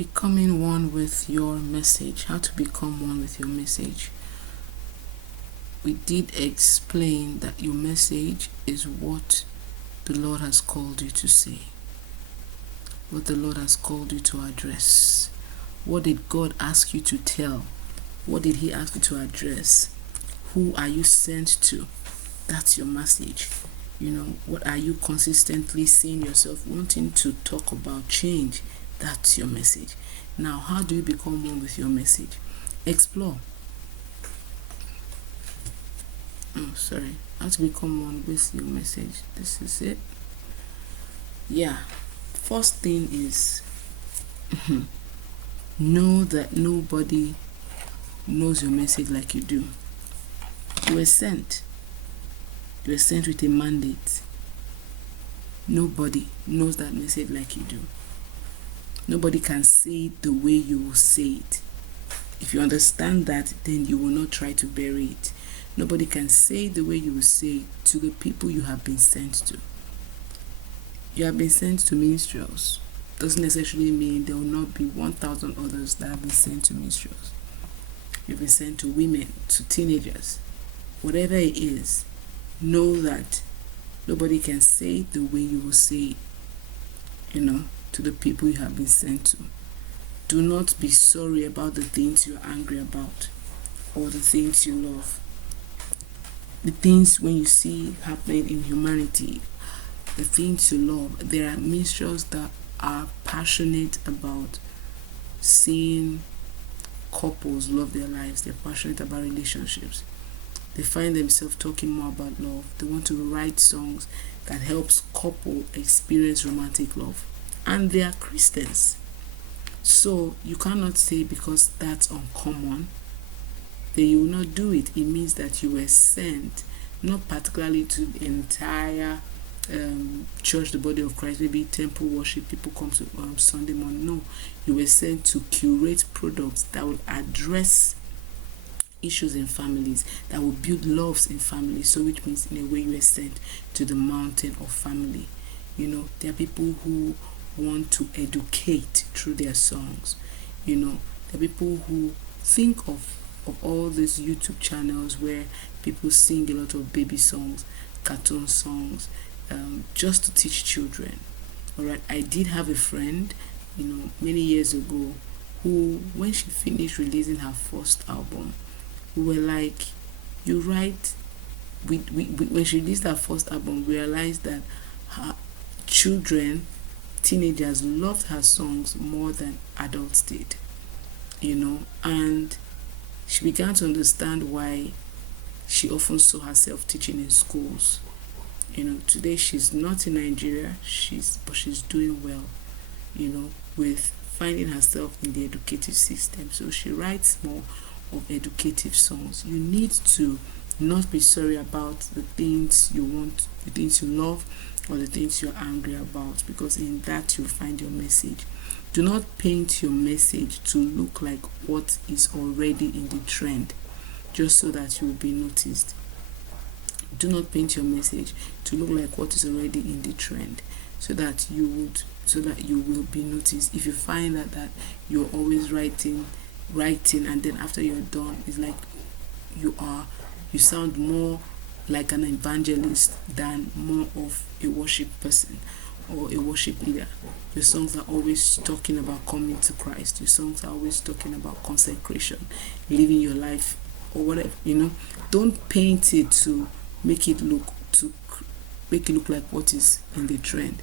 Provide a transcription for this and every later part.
Becoming one with your message. How to become one with your message. We did explain that your message is what the Lord has called you to say, what the Lord has called you to address. What did God ask you to tell? What did He ask you to address? Who are you sent to? That's your message. What are you consistently seeing yourself wanting to talk about? Change. That's your message. Now, how do you become one with your message? Explore. How to become one with your message. This is it. Yeah. First thing is know that nobody knows your message like you do. You were sent. You were sent with a mandate. Nobody knows that message like you do. Nobody can say it the way you will say it. If you understand that, then you will not try to bury it. Nobody can say it the way you will say it to the people you have been sent to. You have been sent to minstrels. Doesn't necessarily mean there will not be 1,000 others that have been sent to minstrels. You've been sent to women, to teenagers. Whatever it is, know that nobody can say it the way you will say it, to the people you have been sent to. Do not be sorry about the things you're angry about or the things you love. The things when you see happening in humanity, the things you love. There are minstrels that are passionate about seeing couples love their lives. They're passionate about relationships. They find themselves talking more about love. They want to write songs that helps couple experience romantic love. And they are Christians. So you cannot say because that's uncommon, then you will not do it. It means that you were sent, not particularly to the entire church, the body of Christ, maybe temple worship, people come to Sunday morning. No, you were sent to curate products that will address issues in families, that will build loves in families. So which means in a way you were sent to the mountain of family. There are people who want to educate through their songs. There are people who think of all these YouTube channels where people sing a lot of baby songs, cartoon songs, just to teach children. Alright, I did have a friend, many years ago, who, when she finished releasing her first album, we were like, you write. When she released her first album, we realized that her children, teenagers, loved her songs more than adults did. And she began to understand why she often saw herself teaching in schools. Today she's not in Nigeria, but she's doing well, with finding herself in the educative system. So she writes more of educative songs. You need to not be sorry about the things you want, the things you love, or the things you're angry about, because in that you'll find your message. Do not paint your message to look like what is already in the trend, just so that you will be noticed. Do not paint your message to look like what is already in the trend, so that you will be noticed. If you find that you're always writing, and then after you're done, it's like you sound more like an evangelist than more of a worship person or a worship leader. Your songs are always talking about coming to Christ. Your songs are always talking about consecration, living your life, or whatever. Don't paint it to make it look like what is in the trend.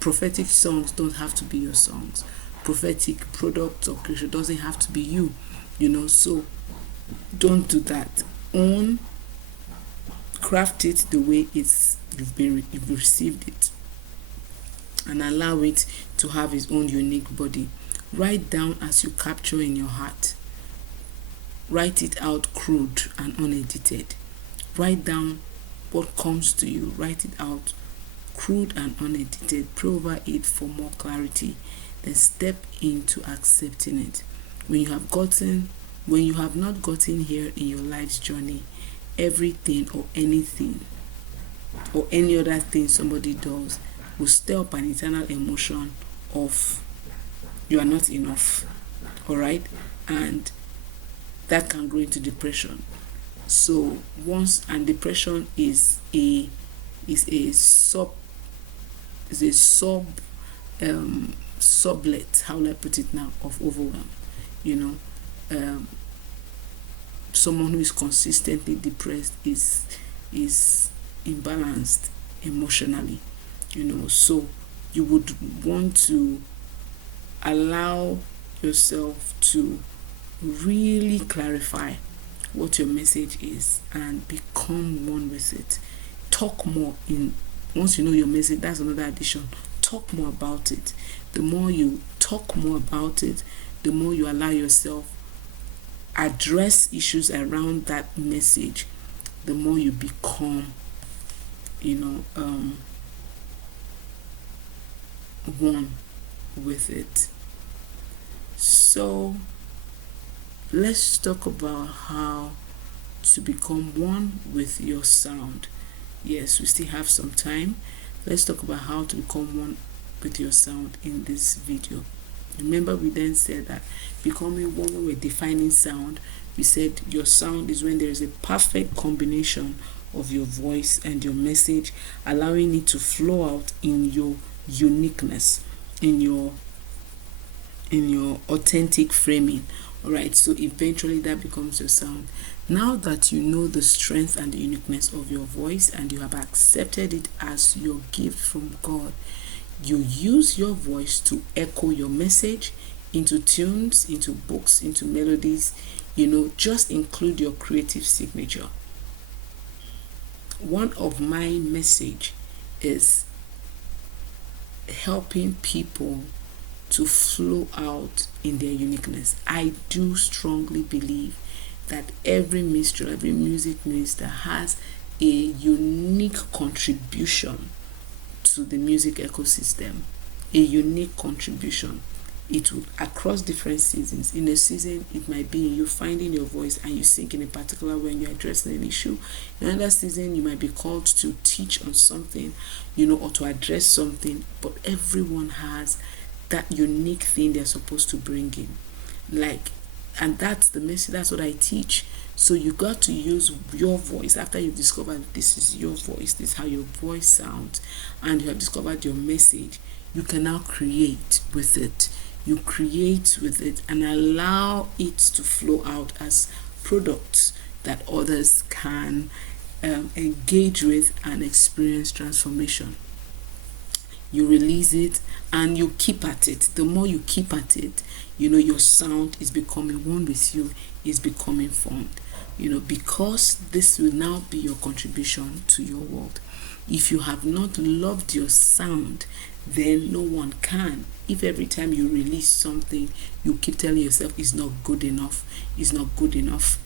Prophetic songs don't have to be your songs. Prophetic products or creation doesn't have to be you. So don't do that. Craft it the way you've received it, and allow it to have its own unique body. Write down as you capture in your heart. Write it out crude and unedited. Write down what comes to you. Write it out crude and unedited. Pray over it for more clarity. Then step into accepting it. When you have not gotten here in your life's journey, everything or anything or any other thing somebody does will stir up an internal emotion of you are not enough. All right, and that can grow into depression. So depression is a sub sublet, how will I put it now, of overwhelm. You know, someone who is consistently depressed is imbalanced emotionally. So you would want to allow yourself to really clarify what your message is and become one with it. Talk more in Once you know your message, that's another addition. Talk more about it. The more you talk more about it, the more you allow yourself address issues around that message, the more you become one with it. So let's talk about how to become one with your sound. Yes, we still have some time. Let's talk about how to become one with your sound in this video. Remember, we then said that becoming one when we're defining sound, we said your sound is when there is a perfect combination of your voice and your message, allowing it to flow out in your uniqueness, in your authentic framing. All right, so eventually that becomes your sound. Now that you know the strength and the uniqueness of your voice and you have accepted it as your gift from God, you use your voice to echo your message into tunes, into books, into melodies. Just include your creative signature. One of my message is helping people to flow out in their uniqueness. I do strongly believe that every minstrel, every music minister has a unique contribution to the music ecosystem, a unique contribution. It will across different seasons. In a season, it might be you finding your voice and you sing in a particular way when you're addressing an issue. In another season, you might be called to teach on something, or to address something, but everyone has that unique thing they're supposed to bring in. And that's the message, that's what I teach. So you got to use your voice after you've discovered this is your voice, this is how your voice sounds, and you have discovered your message. You can now create with it. You create with it and allow it to flow out as products that others can engage with and experience transformation. You release it and you keep at it. The more you keep at it, your sound is becoming one with you, is becoming formed. Because this will now be your contribution to your world. If you have not loved your sound, then no one can. If every time you release something, you keep telling yourself it's not good enough, it's not good enough,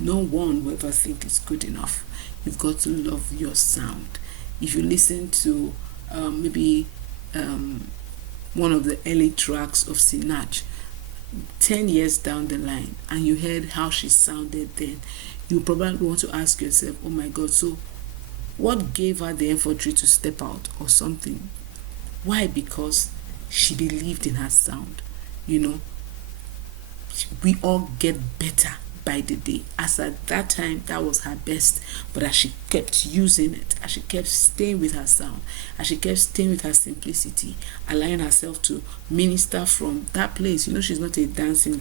no one will ever think it's good enough. You've got to love your sound. If you listen to maybe one of the early tracks of Sinach 10 years down the line, and you heard how she sounded then, you probably want to ask yourself, oh my God, so what gave her the effort to step out or something? Why? Because she believed in her sound. We all get better by the day. As at that time, that was her best. But as she kept using it, as she kept staying with her sound, as she kept staying with her simplicity, allowing herself to minister from that place. She's not a dancing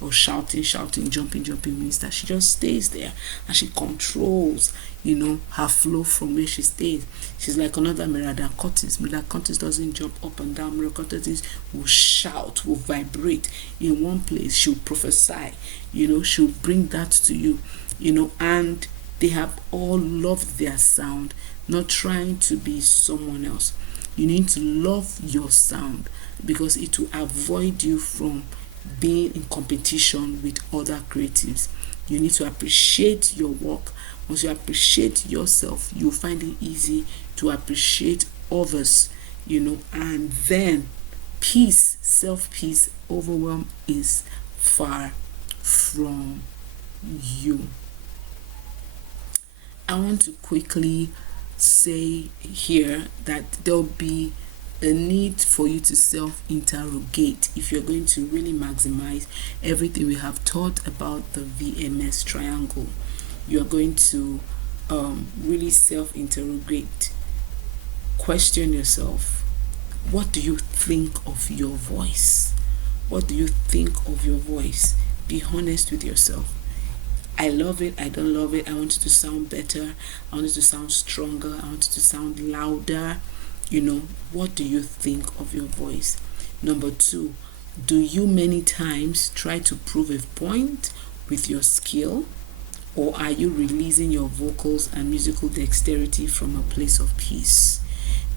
or shouting, jumping minister. She just stays there and she controls, her flow from where she stays. She's like another Merada Curtis. Merada Curtis doesn't jump up and down. Merada Curtis will shout, will vibrate in one place. She'll prophesy, she'll bring that to you, and they have all loved their sound, not trying to be someone else. You need to love your sound because it will avoid you from being in competition with other creatives. You need to appreciate your work. Once you appreciate yourself, you'll find it easy to appreciate others, and then peace, self-peace, overwhelm is far from you. I want to quickly say here that there'll be a need for you to self-interrogate if you're going to really maximize everything we have taught about the VMS triangle. You're going to really self-interrogate. Question yourself. What do you think of your voice? What do you think of your voice? Be honest with yourself. I love it, I don't love it, I want it to sound better, I want it to sound stronger, I want it to sound louder. What do you think of your voice? Number 2, do you many times try to prove a point with your skill, or are you releasing your vocals and musical dexterity from a place of peace?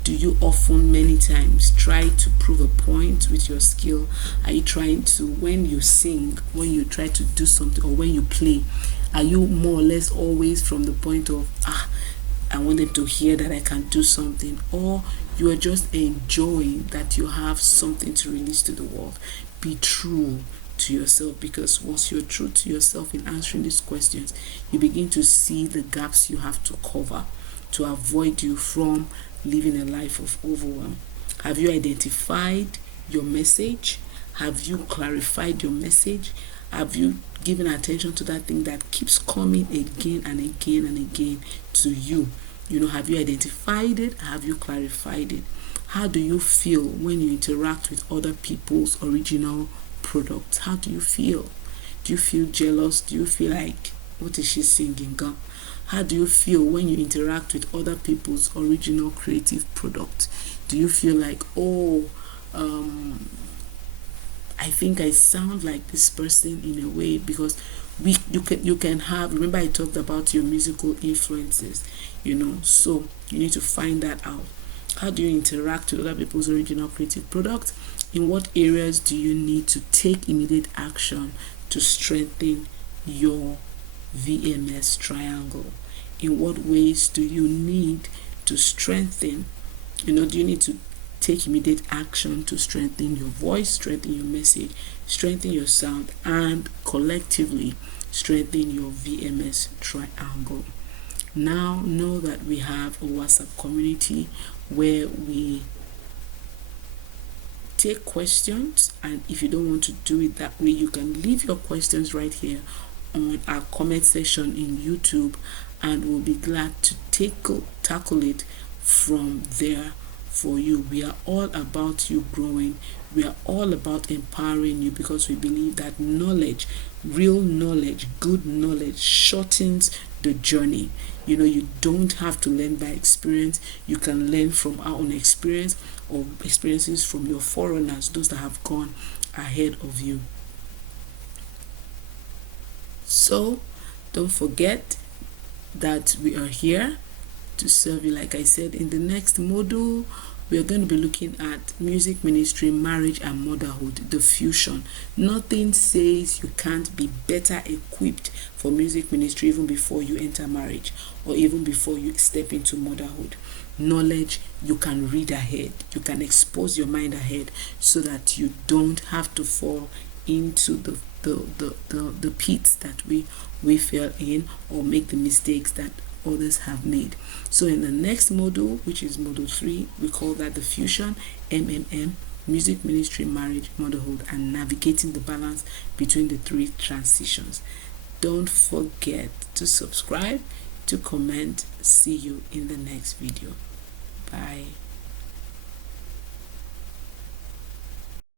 Do you often, many times, try to prove a point with your skill? Are you trying to, when you sing, when you try to do something, or when you play, are you more or less always from the point of, I want them to hear that I can do something, or you are just enjoying that you have something to release to the world? Be true to yourself, because once you're true to yourself in answering these questions, you begin to see the gaps you have to cover to avoid you from living a life of overwhelm. Have you identified your message? Have you clarified your message? Have you given attention to that thing that keeps coming again and again and again to you? Have you identified it? Have you clarified it? How do you feel when you interact with other people's original products? How do you feel? Do you feel jealous? Do you feel like, what is she singing, girl? How do you feel when you interact with other people's original creative products? Do you feel like, I think I sound like this person in a way? Because you can have, remember I talked about your musical influences, so you need to find that out. How do you interact with other people's original creative products? In what areas do you need to take immediate action to strengthen your VMS triangle? In what ways do you need to strengthen? Do you need to take immediate action to strengthen your voice, strengthen your message, strengthen your sound, and collectively strengthen your VMS triangle? Now know that we have a WhatsApp community where we take questions, and if you don't want to do it that way, you can leave your questions right here on our comment section in YouTube, and we'll be glad to tackle it from there for you. We are all about you growing. We are all about empowering you, because we believe that knowledge, real knowledge, good knowledge, shortens the journey. You don't have to learn by experience. You can learn from our own experience, or experiences from your forerunners, those that have gone ahead of you. So don't forget that we are here to serve you. Like I said, in the next module, we are going to be looking at music ministry, marriage and motherhood, the fusion. Nothing says you can't be better equipped for music ministry even before you enter marriage, or even before you step into motherhood. Knowledge, you can read ahead, you can expose your mind ahead, so that you don't have to fall into the pits that we fell in, or make the mistakes that others have made. So in the next module, which is module 3, we call that the fusion, MMM, music ministry, marriage, motherhood, and navigating the balance between the 3 transitions. Don't forget to subscribe, to comment. See you in the next video. Bye.